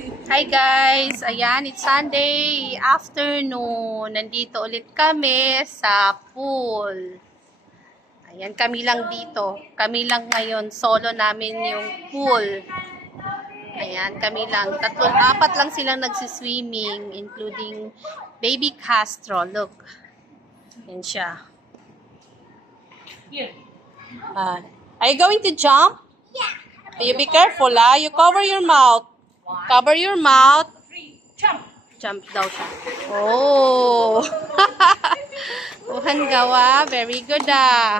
Hi guys! Ayan, it's Sunday afternoon. Nandito ulit kami sa pool. Ayan, kami lang dito. Kami lang ngayon. Solo namin yung pool. Ayan, kami lang. Apat lang silang nagsiswimming, including baby Castro. Look. Ayan siya. Are you going to jump? Yeah. You be careful, ah. You cover your mouth. Cover your mouth. 2, 3, jump. Jump daw siya. Oh. Uhan gawa. Very good, ah.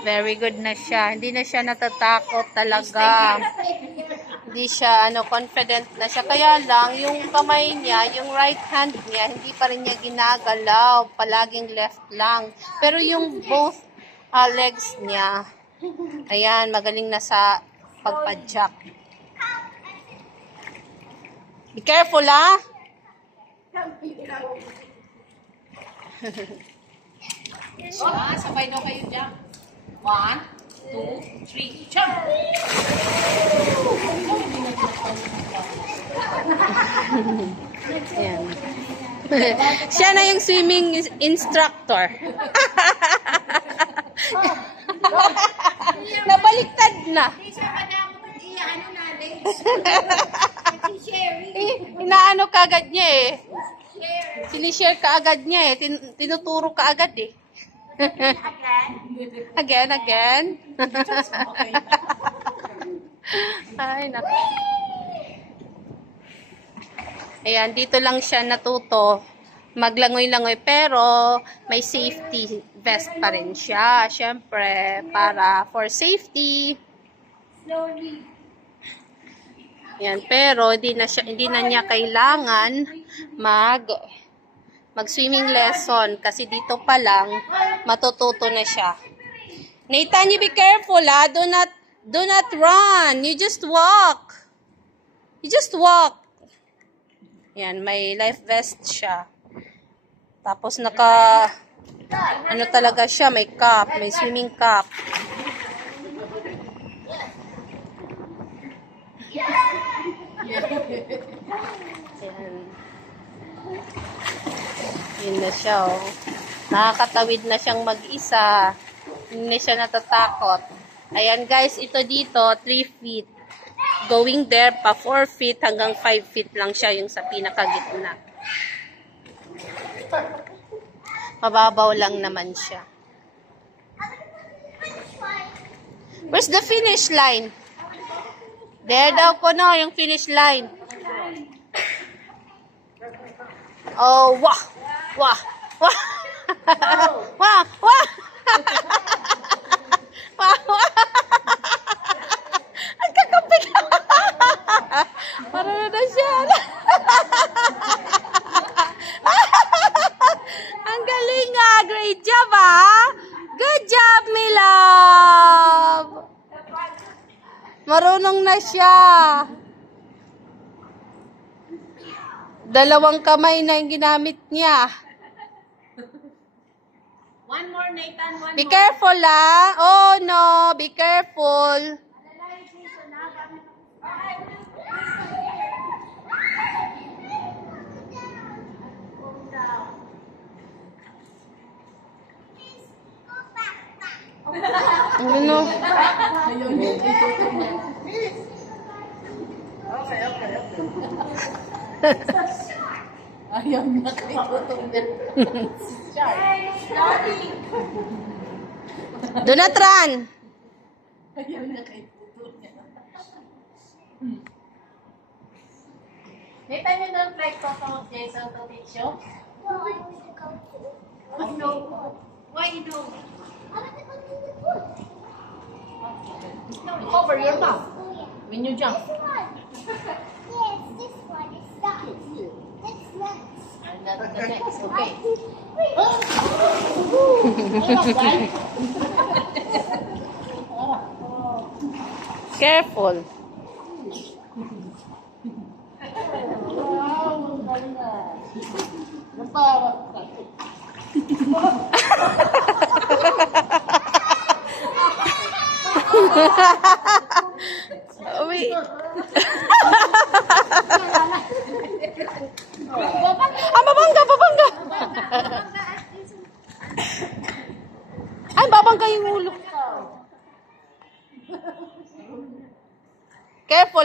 Very good na siya. Hindi na siya natatakot talaga. Hindi siya, confident na siya. Kaya lang, yung kamay niya, yung right hand niya, hindi pa rin niya ginagalaw. Palaging left lang. Pero yung both legs niya, ayan, magaling na sa pagpadyak. Be careful, ah. Sabay daw kayo dyan. 1, 2, 3, jump! Ayan. Siya na yung swimming instructor. Nabaliktad na. Inaano ka agad niya eh. Sinishare ka agad niya eh. Tinuturo ka agad eh. Again. Ay, naku. Ayan, dito lang siya natuto maglangoy-langoy, pero may safety vest pa rin siya. Siyempre, para for safety. Ayan, pero hindi na niya kailangan mag-swimming lesson kasi dito pa lang matututo na siya. Nathan, you be careful, ah. Do not run. You just walk. Yan, may life vest siya. Tapos talaga siya, may cap, may swimming cap. Yan. Yun na siya, oh. Nakakatawid na siyang mag-isa. Hindi siya natatakot. Ayan guys, ito dito, 3 feet. Going there pa 4 feet hanggang 5 feet lang siya yung sa pinakagitna. Mababaw lang naman siya. Where's the finish line? There daw ko no, yung finish line. Oh, wah! Wah! Wah! Wah! Wah! Wah! Wah! Ang kakapit! Parang na siya. Ang galing nga. Great job, ah. Good job, my love. Marunong na siya. Dalawang kamay na yung ginamit niya. One more, Nathan. One Be more. careful, ah. Oh, no. Be careful. Ano? Ayaw na kayo tutong na. Do not run. Ayaw na kayo tutong na. Nathan, you don't like Papa of Jason to teach you? No. Why you don't? Cover your mouth when you jump. Yes, this one is done. That's next. And that's the next, okay. Careful. Uy.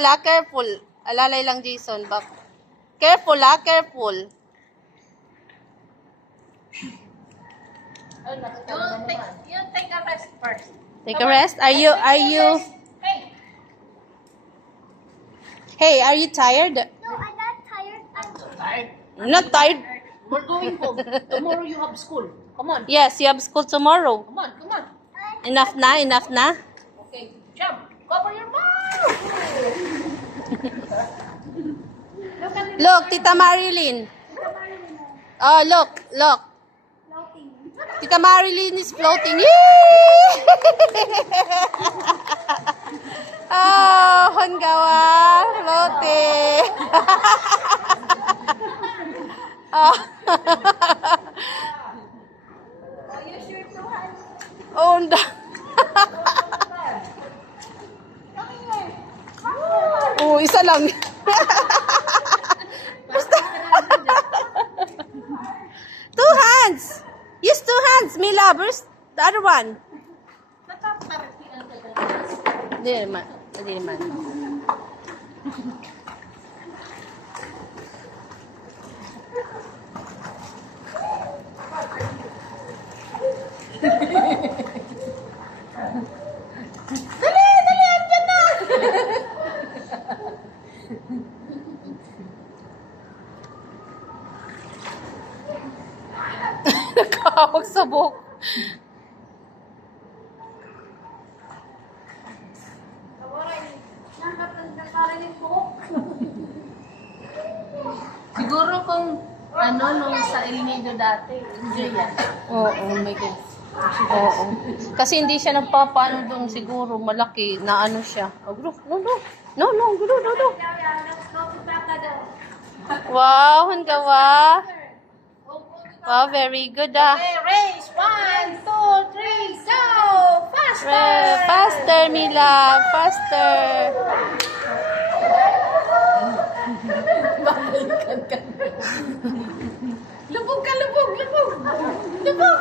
Careful ha, careful. Alalay lang Jason. Careful ha, careful. You take a rest first. Take a rest. Are you Hey, are you tired? No, I'm not tired. I'm Tired. Not tired. We're going home. Tomorrow you have school. Come on. Yes, you have school tomorrow. Come on, come on. Enough na, enough na. Okay, jump. Cover your mouth. Look, Tita Marilyn. Oh, look. floating. Tita Marilyn is floating. Yay! Oh, Hongawa, floating. Oh. Oh, no. Oh, isa lang. Two hands. Use two hands, Mila. Where's the other one? Hindi naman. Hindi naman. Dali, andyan na. Nakahawak sa buhok. Siguro kung nung sa El Nido dati, enjoy yan. Oo, my God. Oo. Kasi hindi siya nagpapaano doon siguro. Malaki na ano siya. Oh, no. Wow, Hongawa. Wow, very good ah. Okay, race. 1, 2, 3, go! Faster! Faster, Mila. Faster. Lubog ka, lubog! Lubog!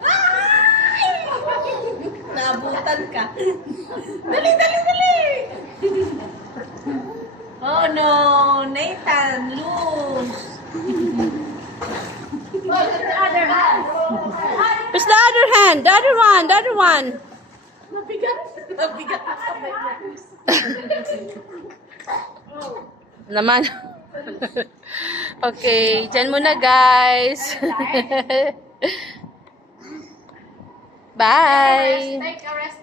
Ay! Naabutan ka. Dali! Oh no! Nathan, loose! The other hand! Where's the other hand? The other one. Nabigat ang kamay mo. Naman. Okay, dyan muna guys. Bye. Take a rest.